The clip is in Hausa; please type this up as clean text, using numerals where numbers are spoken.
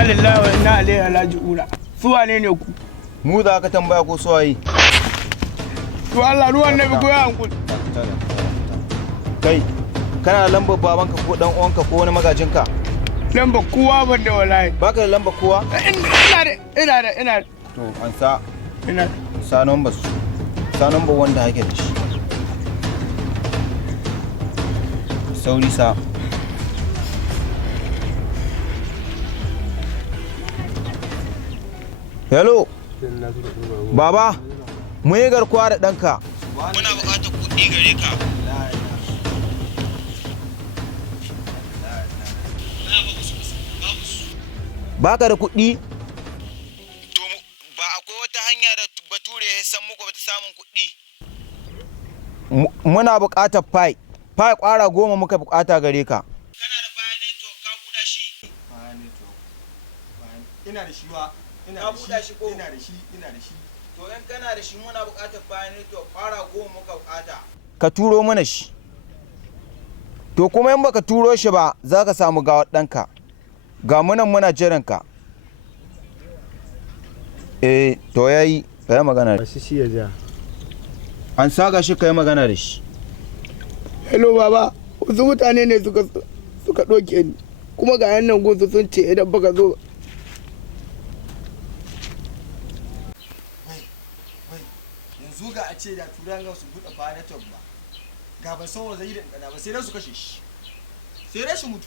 inna lillahi wa inna ilaihi raji'un. Su wane ne ku? Mu za ka tambaya ko su waye? To Allah ruwan nabi ko ya hankuli. Kai, kana da lambar babanka ko dan uwanka ko wani magajinka? Lambar kowa ban da wallahi. Baka da lambar kowa? Ina da. To an sa. Ina. Sa number su. Sa number wanda hake da shi. Sauri sa. Hello. Baba, mu yi garkuwa da ɗanka. Muna buƙatar kuɗi gare ka. Baka da kuɗi? To ba akwai wata hanya da bature ya san muku ba ta samun kuɗi. Muna buƙatar fai. Fai ƙwara 10 muka buƙata gare ka. Kana da bayanai to ka buɗa shi. Bayanai to. Ina da shi wa. Ka buɗa shi ko? Ina da shi. To in kana da shi muna buƙatar bayanai to ƙwara 10 muka buƙata. Ka turo mana shi. To kuma in baka turo shi ba za ka samu gawar ɗanka. Ga munan muna jiranka. To yayi kai magana da shi ya ja. An saka shi kai magana da shi. Hello baba, wasu mutane ne suka ɗauke ni kuma ga yan nan gunsu sun ce idan baka zo. Wai, yanzu ga a ce da turan ga su buɗe fara network ba. Ga ban san wa zai yi da ba sai dan su kashe shi. Sai rashin mutu.